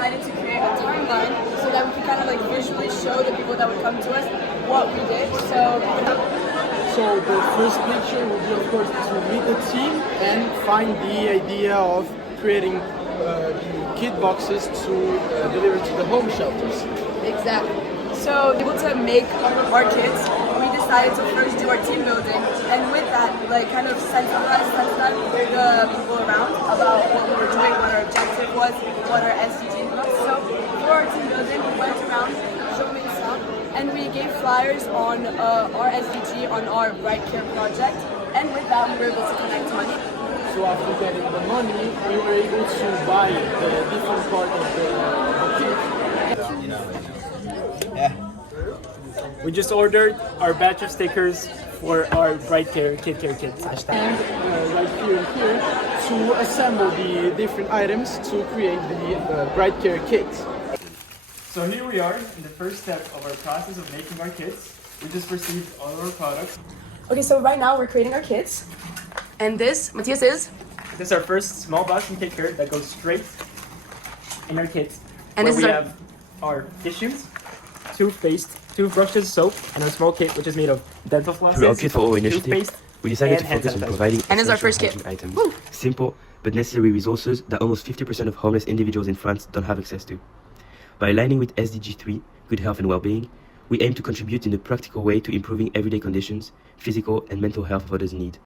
decided to create a timeline so that we could kind of like visually show the people that would come to us what we did. So the first picture will be, of course, to meet the team and find the idea of creating the kit boxes to deliver to the home shelters. Exactly. So able to make our kits, we decided to first do our team building, and with that, like kind of sensitize the people around about what we were doing, what our objective was, what our SDG was. So for our team building, we went around showing some, and we gave flyers on our SDG on our BrightCare project, and with that, we were able to collect money. So after getting the money, we were able to buy the different part of the kit. Yeah. We just ordered our batch of stickers for our BrightCare Kit Care kits. And right here and here to assemble the different items to create the BrightCare kit. So here we are in the first step of our process of making our kits. We just received all of our products. Okay, so right now we're creating our kits, and this, Matthias, is? This is our first small box from KitCare that goes straight in our kits. And where this we is our... have our tissues, toothpaste, toothbrushes, soap, and a small kit which is made of dental floss. Through our Kit for All initiative, toothpaste, we decided to and hand focus on sanitizer. providing And this is our essential first kit. hygiene items, Woo! simple but necessary resources that almost 50% of homeless individuals in France don't have access to. By aligning with SDG 3, good health and well-being, we aim to contribute in a practical way to improving everyday conditions, physical and mental health of others in need.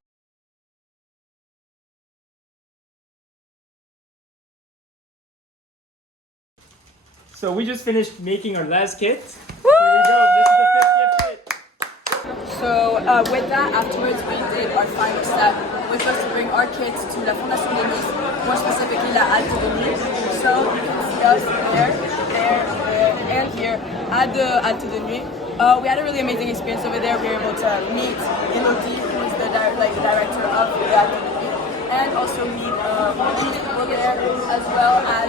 So we just finished making our last kit. Here we go. This is the 50th kit. So with that, afterwards we did our final step, which was to bring our kits to la Fondation de Nice, more specifically la Halte de Nuit. So you can see us there, and here at the Halte de Nuit. We had a really amazing experience over there. We were able to meet Elodie, who is the director of the Halte de Nuit, and also meet people there, as well as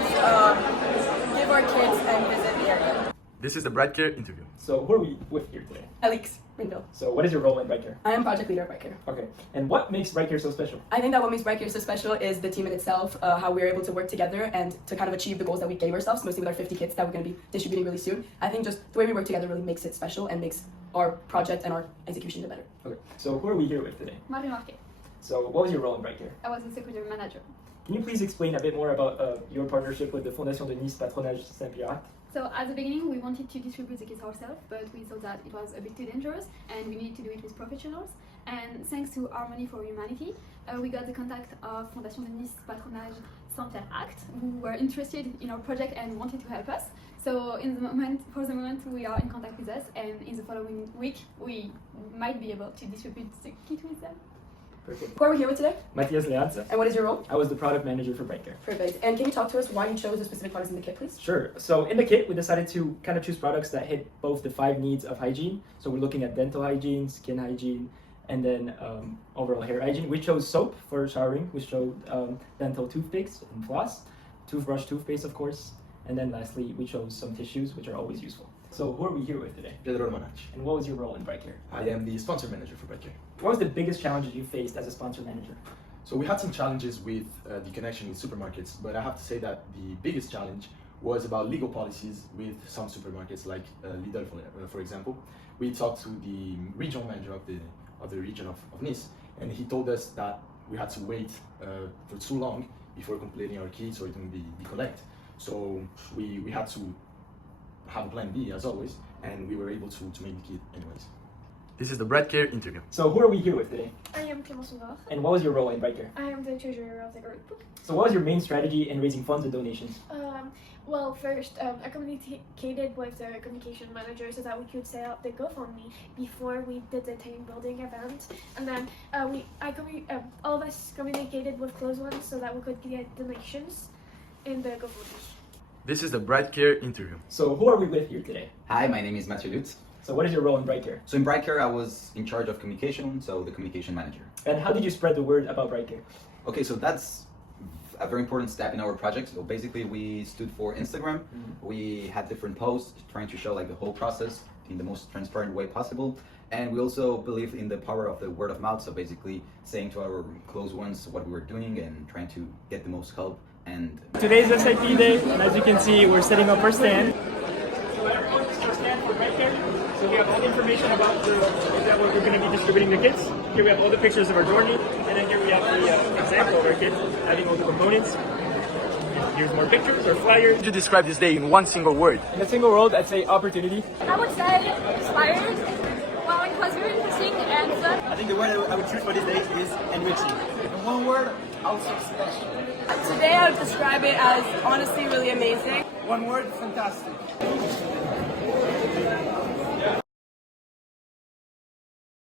give our kids and visit the area. This is the BrightCare interview. So who are we with here today? Alex Rinville. So what is your role in BrightCare? I am project leader at BrightCare. Okay. And what makes BrightCare so special? I think that what makes BrightCare so special is the team in itself, how we were able to work together and to kind of achieve the goals that we gave ourselves, mostly with our 50 kits that we're going to be distributing really soon. I think just the way we work together really makes it special and makes our project and our execution even better. Okay. So who are we here with today? Marie Marquet. So what was your role in BrightCare? I was the secretary manager. Can you please explain a bit more about your partnership with the Fondation de Nice Patronage Saint-Pierre? So at the beginning we wanted to distribute the kits ourselves, but we thought that it was a bit too dangerous and we needed to do it with professionals. And thanks to Harmony for Humanity, we got the contact of Fondation de Nice Patronage Saint-Pierre, who were interested in our project and wanted to help us. So for the moment we are in contact with us, and in the following week we might be able to distribute the kit with them. Perfect. Who are we here with today? Matthias Leadze. And what is your role? I was the product manager for BrightCare. Perfect. And can you talk to us why you chose the specific products in the kit, please? Sure. So in the kit, we decided to kind of choose products that hit both the 5 needs of hygiene. So we're looking at dental hygiene, skin hygiene, and then overall hair hygiene. We chose soap for showering. We chose dental toothpaste and floss, toothbrush, toothpaste, of course. And then lastly, we chose some tissues, which are always useful. So who are we here with today? Pedro Manach. And what was your role in BrightCare? I am the sponsor manager for BrightCare. What was the biggest challenge you faced as a sponsor manager? So we had some challenges with the connection with supermarkets, but I have to say that the biggest challenge was about legal policies with some supermarkets like Lidl, for example. We talked to the regional manager of the region of Nice, and he told us that we had to wait for too long before completing our kits or it can be collect. So we had to have a plan B as always, and we were able to make the kit anyways. This is the BrightCare interview. So who are we here with today? I am Clémence Sauvard. And what was your role in BrightCare? I am the treasurer of the group. So what was your main strategy in raising funds and donations? Well, first, I communicated with the communication manager so that we could set up the GoFundMe before we did the team building event. And then all of us communicated with close ones so that we could get donations in the GoFundMe. This is the BrightCare interview. So who are we with here today? Hi, my name is Mathieu Lutz. So what is your role in BrightCare? So in BrightCare, I was in charge of communication, so the communication manager. And how did you spread the word about BrightCare? Okay, so that's a very important step in our project. So basically we stood for Instagram. We had different posts trying to show like the whole process in the most transparent way possible. And we also believe in the power of the word of mouth. So basically saying to our close ones what we were doing and trying to get the most help And Today's SIP day, and as you can see, we're setting up our stand. So at our point, this is our stand for BrightCare. So we have all the information about what we're going to be distributing to kids. Here we have all the pictures of our journey, and then here we have the example of our kit, having all the components. And here's more pictures or flyers. Could you describe this day in one single word? In a single word, I'd say opportunity. I would say inspired. Well, it was very interesting and fun. I think the word I would choose for this day is enriching. In one word, I would say special. Today I would describe it as honestly really amazing. One word, fantastic.